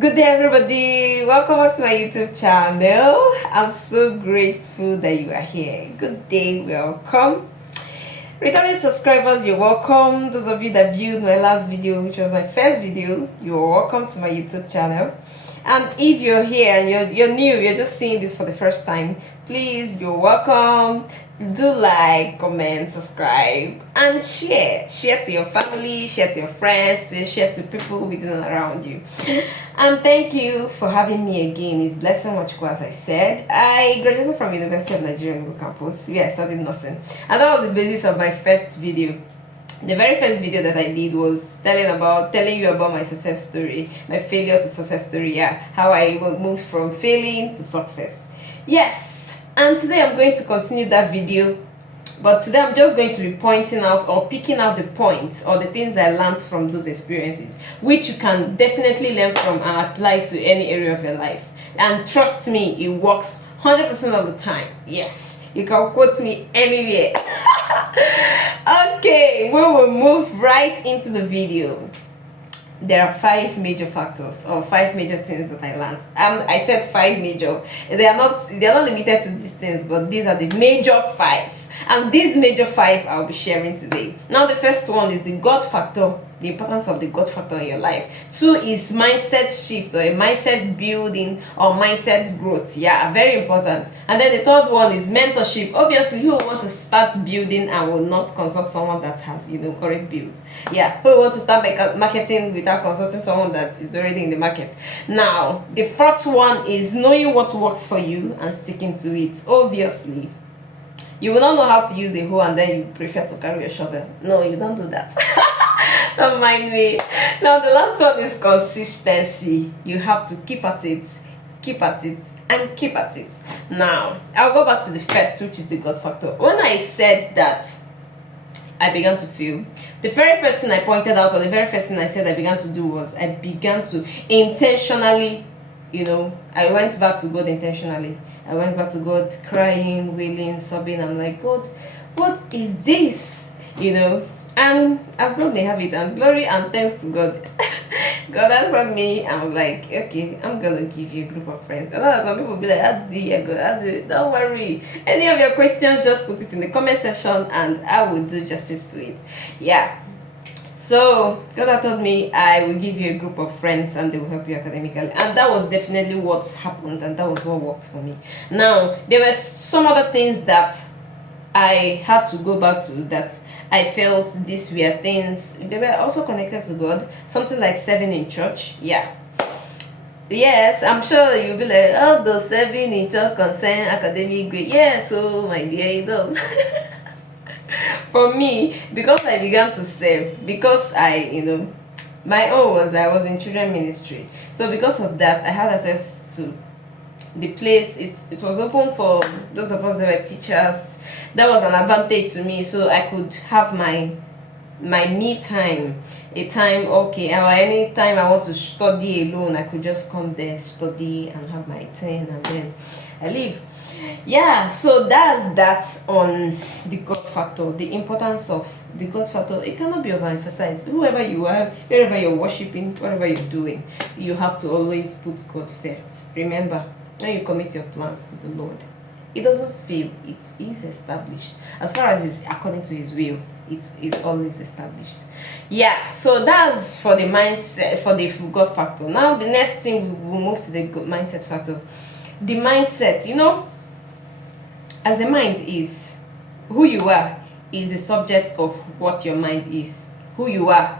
Good day, everybody. Welcome back to my YouTube channel. I'm so grateful that you are here. Good day, welcome. Returning subscribers, you're welcome. Those of you that viewed my last video, which was my first video, you're welcome to my YouTube channel. And if you're here and you're new, you're just seeing this for the first time, please, you're welcome. Do like, comment, subscribe, and share to your family, share to your friends, share to people within and around you. And thank you for having me again. It's Blessing Nwachukwu. As I said, I graduated from University of Nigeria Igbo Campus, where I studied nursing, and that was the basis of my first video. The very first video that I did was telling you about my success story, my failure to success story, how I moved from failing to success. Yes, and today I'm going to continue that video, but today I'm just going to be pointing out or picking out the points or the things I learned from those experiences, which you can definitely learn from and apply to any area of your life. And trust me, it works 100% of the time. Yes, you can quote me anywhere. Okay, we will move right into the video. There are 5 major factors or 5 major things that I learned. I said 5 major. They are not limited to these things, but these are the major 5. And these major 5 I'll be sharing today. Now, the first one is the God factor, the importance of the God factor in your life. 2 is mindset shift or a mindset building or mindset growth. Yeah, very important. And then the third one is mentorship. Obviously, who want to start building and will not consult someone that has, already built? Yeah, who want to start marketing without consulting someone that is already in the market? Now, the fourth one is knowing what works for you and sticking to it. Obviously, you will not know how to use the hoe and then you prefer to carry a shovel. No, you don't do that. Don't mind me. Now, the last one is consistency. You have to keep at it, and keep at it. Now, I'll go back to the first, which is the God factor. When I said that I began to feel, the very first thing I pointed out, or the very first thing I said I began to do was I began to intentionally, I went back to God intentionally. I went back to God crying, wailing, sobbing. I'm like, God, what is this? And as God may have it, and glory and thanks to God, God answered me. I was like, okay, I'm gonna give you a group of friends. And then some people be like, don't worry. Any of your questions, just put it in the comment section and I will do justice to it. Yeah. So God had told me I will give you a group of friends and they will help you academically, and that was definitely what happened, and that was what worked for me. Now, there were some other things that I had to go back to that I felt these were things, they were also connected to God. Something like serving in church. Yeah. Yes, I'm sure you'll be like, oh, does serving in church concern academic grade? Yeah, so my dear, it does. For me, because I began to serve, because my own was I was in children ministry. So because of that, I had access to the place. It was open for those of us that were teachers. That was an advantage to me, so I could have my me time, a time, okay, or any time I want to study alone, I could just come there, study and have my thing, and then I leave. Yeah, so that's that on the God factor, the importance of the God factor. It cannot be overemphasized. Whoever you are, wherever you're worshiping, whatever you're doing, you have to always put God first. Remember, when you commit your plans to the Lord, it doesn't fail, it is established. As far as it's according to His will, it is always established. Yeah, so that's for the mindset, for the God factor. Now, the next thing, we will move to the mindset factor. The mindset, as a mind is, who you are is a subject of what your mind is. Who you are,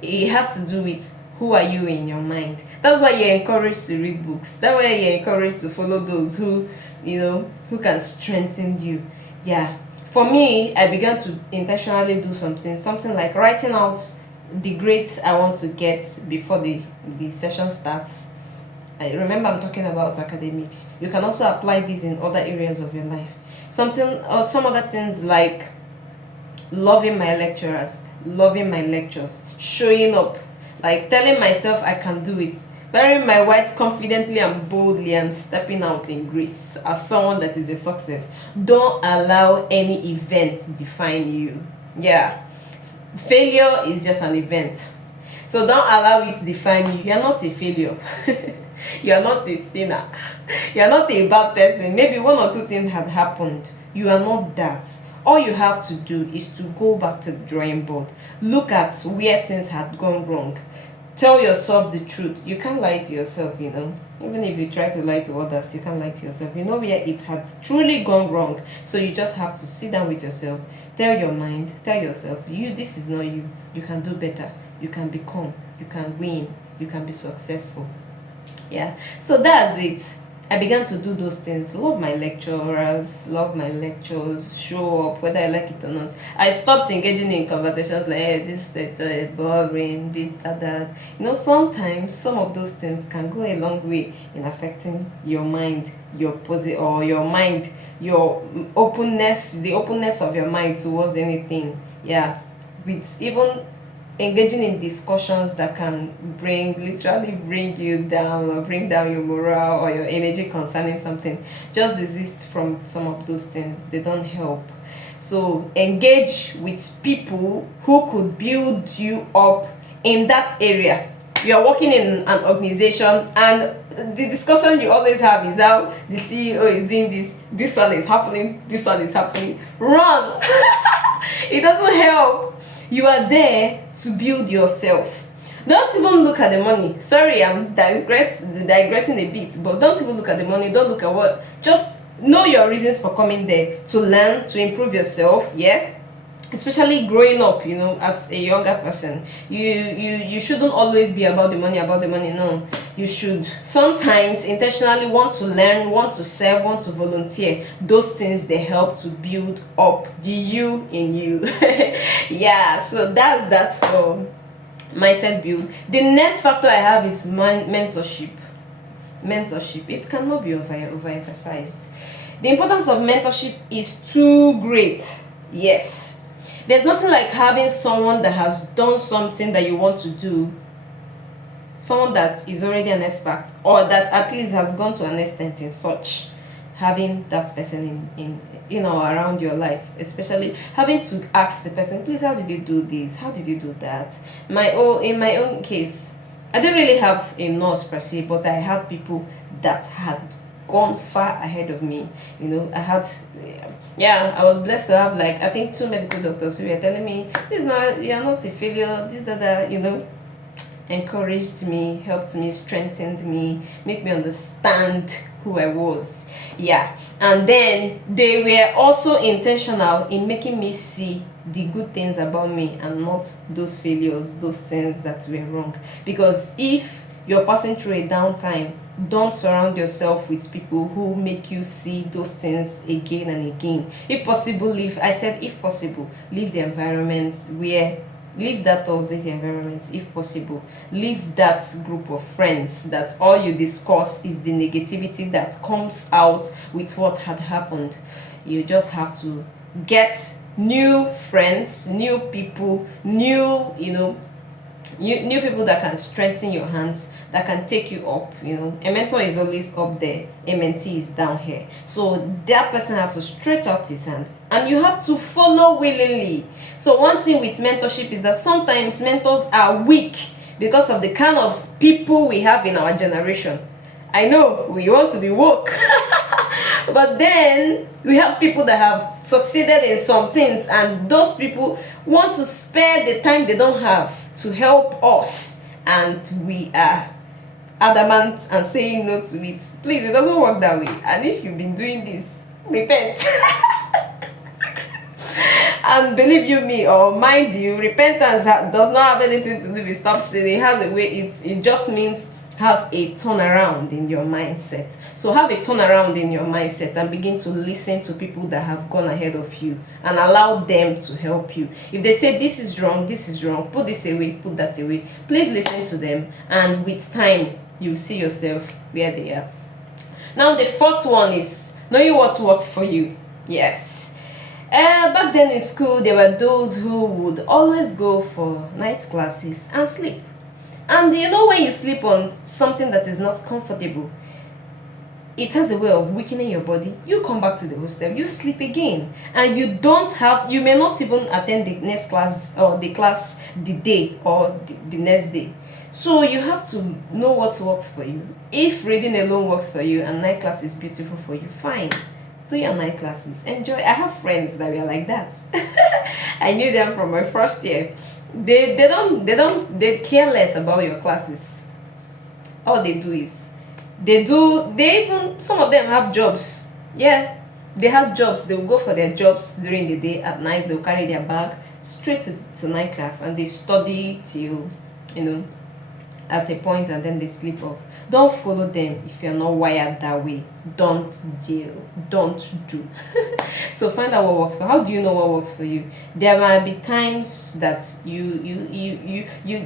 it has to do with who are you in your mind. That's why you're encouraged to read books. That's why you're encouraged to follow those who who can strengthen you. Yeah, for me, I began to intentionally do something like writing out the grades I want to get before the session starts. I remember I'm talking about academics. You can also apply this in other areas of your life. Some other things like loving my lecturers, loving my lectures, showing up, like telling myself I can do it, wearing my white confidently and boldly, and stepping out in grace as someone that is a success. Don't allow any event define you. Yeah, failure is just an event. So So don't allow it to define you. You're not a failure. You're not a sinner. You're not a bad person. Maybe one or two things had happened. You are not that. All you have to do is to go back to the drawing board. Look at where things had gone wrong. Tell yourself the truth. You can't lie to yourself, you know. Even if you try to lie to others, you can't lie to yourself. You know where it had truly gone wrong. So you just have to sit down with yourself. Tell your mind, tell yourself, this is not you. You can do better. You can become. You can win. You can be successful. Yeah, so that's it. I began to do those things. Love my lecturers, love my lectures, show up whether I like it or not. I stopped engaging in conversations like, hey, this lecture is boring, this, that. You know, sometimes some of those things can go a long way in affecting your mind, your openness, the openness of your mind towards anything. Yeah, with even engaging in discussions that can literally bring you down or bring down your morale or your energy concerning something. Just desist from some of those things. They don't help. So engage with people who could build you up in that area. You are working in an organization, and the discussion you always have is how the CEO is doing this one is happening, this one is happening. Run. It doesn't help. You are there to build yourself. Don't even look at the money. Sorry, I'm digressing a bit, but don't even look at the money. Don't look at what. Just know your reasons for coming there: to learn, to improve yourself. Yeah, especially growing up, you know, as a younger person. You shouldn't always be about the money. No, you should sometimes intentionally want to learn, want to serve, want to volunteer. Those things, they help to build up the you in you. Yeah, so that's that for mindset build. The next factor I have is mentorship. It cannot be overemphasized. The importance of mentorship is too great. Yes, there's nothing like having someone that has done something that you want to do, someone that is already an expert, or that at least has gone to an extent in such. Having that person in around your life, especially having to ask the person, please, how did you do this, how did you do that? In my own case, I didn't really have a nurse per se, but I had people that had gone far ahead of me. You know, I was blessed to have, like, I think 2 medical doctors who were telling me, you're not a failure, this, that, you know, encouraged me, helped me, strengthened me, make me understand who I was. Yeah, and then they were also intentional in making me see the good things about me and not those failures, those things that were wrong. Because if you're passing through a downtime, don't surround yourself with people who make you see those things again and again. If possible, leave the environment where leave that toxic environment. If possible, leave that group of friends that all you discuss is the negativity that comes out with what had happened. You just have to get new friends, new people, new people that can strengthen your hands, that can take you up. You know, a mentor is always up there, a mentee is down here. So that person has to stretch out his hand, and you have to follow willingly. So one thing with mentorship is that sometimes mentors are weak because of the kind of people we have in our generation. I know we want to be woke, but then we have people that have succeeded in some things, and those people want to spare the time they don't have to help us, and we are adamant and saying no to it. Please, it doesn't work that way. And if you've been doing this, repent. And believe you me, or mind you, repentance does not have anything to do with stop sinning. It has a way. It just means have a turnaround in your mindset. So have a turnaround in your mindset and begin to listen to people that have gone ahead of you and allow them to help you. If they say this is wrong, put this away, put that away, please listen to them, and with time you'll see yourself where they are. Now the fourth one is knowing what works for you. Yes. Back then in school, there were those who would always go for night classes and sleep. And you know, when you sleep on something that is not comfortable, it has a way of weakening your body. You come back to the hostel, you sleep again, and you may not even attend the next class, or the class the day, or the next day. So you have to know what works for you. If reading alone works for you and night class is beautiful for you, fine, do your night classes, enjoy. I have friends that were like that. I knew them from my first year. They care less about your classes. All they do is they even, some of them have jobs. Yeah, they have jobs. They will go for their jobs during the day. At night they'll carry their bag straight to night class, and they study till, at a point, and then they sleep off. Don't follow them if you're not wired that way. Don't do. So find out what works for. How do you know what works for you? There might be times that you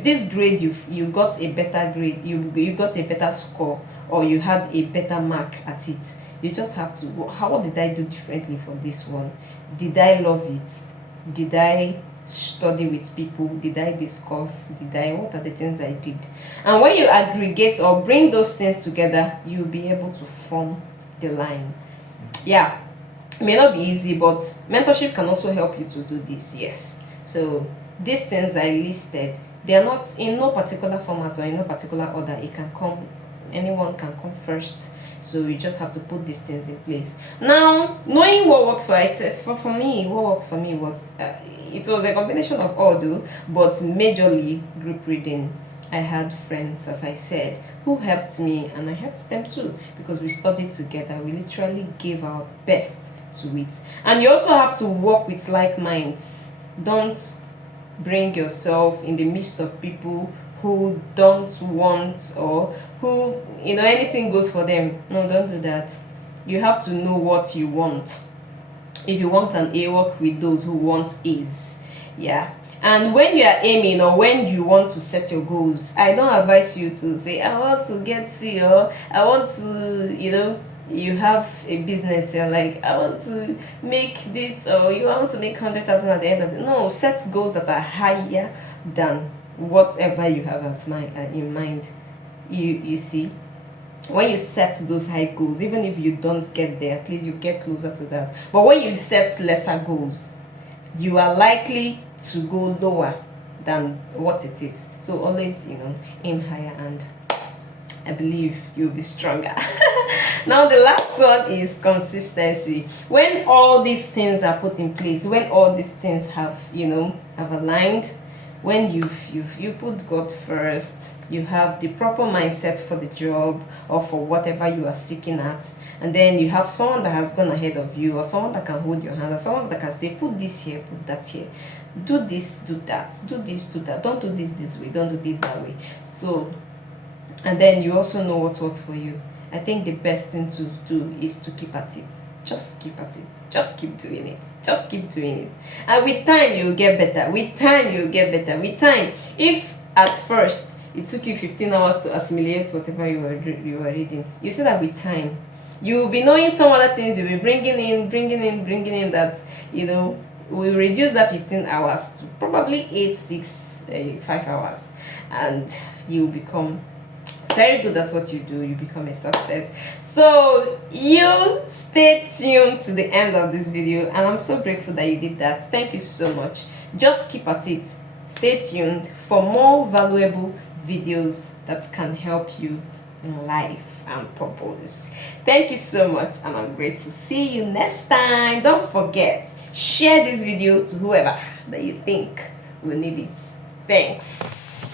this grade, you got a better grade, you got a better score, or you had a better mark at it. You just have to, what did I do differently for this one? Did I love it? Did I study with people? Did I discuss? What are the things I did? And when you aggregate or bring those things together, you'll be able to form the line. Yeah, it may not be easy, but mentorship can also help you to do this. Yes. So these things I listed, they are not in no particular format or in no particular order. It can come, anyone can come first. So you just have to put these things in place. Now, knowing what works for me, what works for me was, it was a combination of all, though, but majorly group reading. I had friends, as I said, who helped me, and I helped them too, because we studied together. We literally gave our best to it. And you also have to work with like minds. Don't bring yourself in the midst of people who don't want, or who, anything goes for them. No, don't do that. You have to know what you want. If you want an A, work with those who want A's. Yeah. And when you are aiming, or when you want to set your goals, I don't advise you to say, I want to get C, or I want to, you have a business, you're like, I want to make this, or you want to make 100,000 at the end of it. No, set goals that are higher than whatever you have in mind. You see, when you set those high goals, even if you don't get there, at least you get closer to that. But when you set lesser goals, you are likely to go lower than what it is. So always, aim higher, and I believe you'll be stronger. Now the last one is consistency. When all these things are put in place, when all these things have aligned, when you put God first, you have the proper mindset for the job or for whatever you are seeking at, and then you have someone that has gone ahead of you, or someone that can hold your hand, or someone that can say, put this here, put that here, do this, do that, do this, do that, don't do this way, don't do this that way. So, and then you also know what works for you. I think the best thing to do is to keep at it. Just keep at it. Just keep doing it. Just keep doing it. And with time, you'll get better. With time, you'll get better. With time, if at first it took you 15 hours to assimilate whatever you were reading, you see that with time, you will be knowing some other things. You'll be bringing in that, will reduce that 15 hours to probably 8, 6, 5 hours. And you will become very good at what you do. You become a success. So you stay tuned to the end of this video, and I'm so grateful that you did that. Thank you so much. Just keep at it. Stay tuned for more valuable videos that can help you in life and purpose. Thank you so much, and I'm grateful. See you next time. Don't forget, share this video to whoever that you think will need it. Thanks.